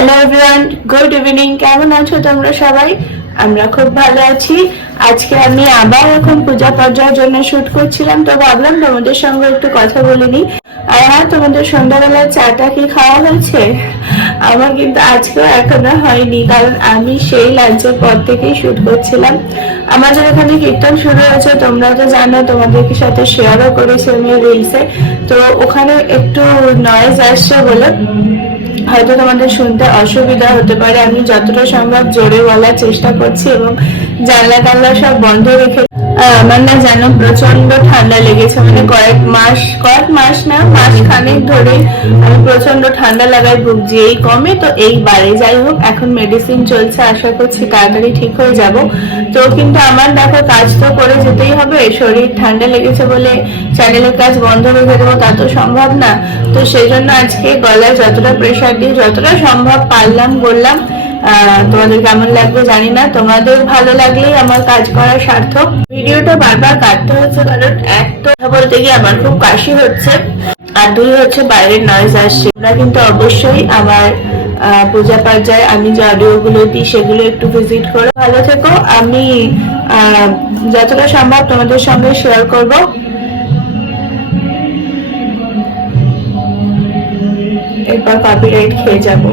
Hello everyone, good evening. কেমন আছো তোমরা সবাই? আমরা খুব ভালো আছি। আজকে আমি আবার এখন পূজা পর্যায়ের জন্য শুট করছিলাম, তো ভাবলাম তোমাদের সঙ্গে একটু কথা বলে নিই। আর হ্যাঁ, তোমাদের সন্ধ্যাবেলায় চাটা কি খাওয়া হয়েছে? আমার কিন্তু আজকেও এখনো হয়নি, কারণ আমি সেই লাঞ্চের পর থেকেই শুট করছিলাম। আমাদের এখানে কীর্তন শুরু হয়েছে, তোমরা তো জানো, তোমাদের সাথে শেয়ারও করেছি আমি রিলসে। তো ওখানে একটু নয়েজ আসছে বলে হয়তো তোমাদের শুনতে অসুবিধা হতে পারে। আমি যতটা সম্ভব জোরে বলার চেষ্টা করছি এবং জানলা টানলা সব বন্ধ রেখে। আমার না যেন প্রচন্ড ঠান্ডা লেগেছে, মানে কয়েক মাস না, মাস খানেক ধরে আমি প্রচন্ড ঠান্ডা লাগায় ভুগছি। এই কমে তো এই বাড়ে, যাই হোক এখন মেডিসিন চলছে, আশা করছি তাড়াতাড়ি ঠিক হয়ে যাব। তো কিন্তু আমার দেখো, কাজ তো করে যেতেই হবে। শরীর ঠান্ডা লেগেছে বলে চ্যানেলের কাজ বন্ধ রেখে দেবো তা তো সম্ভব না। তো সেই জন্য আজকে গলায় যতটা প্রেশার দিয়ে যতটা সম্ভব পারলাম বললাম। তোমাদের কেমন লাগবে জানি না, তোমাদের ভালো লাগলেই আমার কাজ করা সার্থক। ভিডিওটা বারবার কাটতে হচ্ছে কারণ এক তো কথা বলতে গিয়ে আমার খুব কাশি হচ্ছে, আর দুই হচ্ছে বাইরের নয়েজ আসছে। তোমরা কিন্তু অবশ্যই আমার পূজা পর্যায়ে আমি যে অডিও গুলো দিই সেগুলো একটু ভিজিট করো। ভালো থেকো। আমি যতটা সম্ভব তোমাদের সঙ্গে শেয়ার করব। এরপর কপিরাইট খেয়ে যাবো।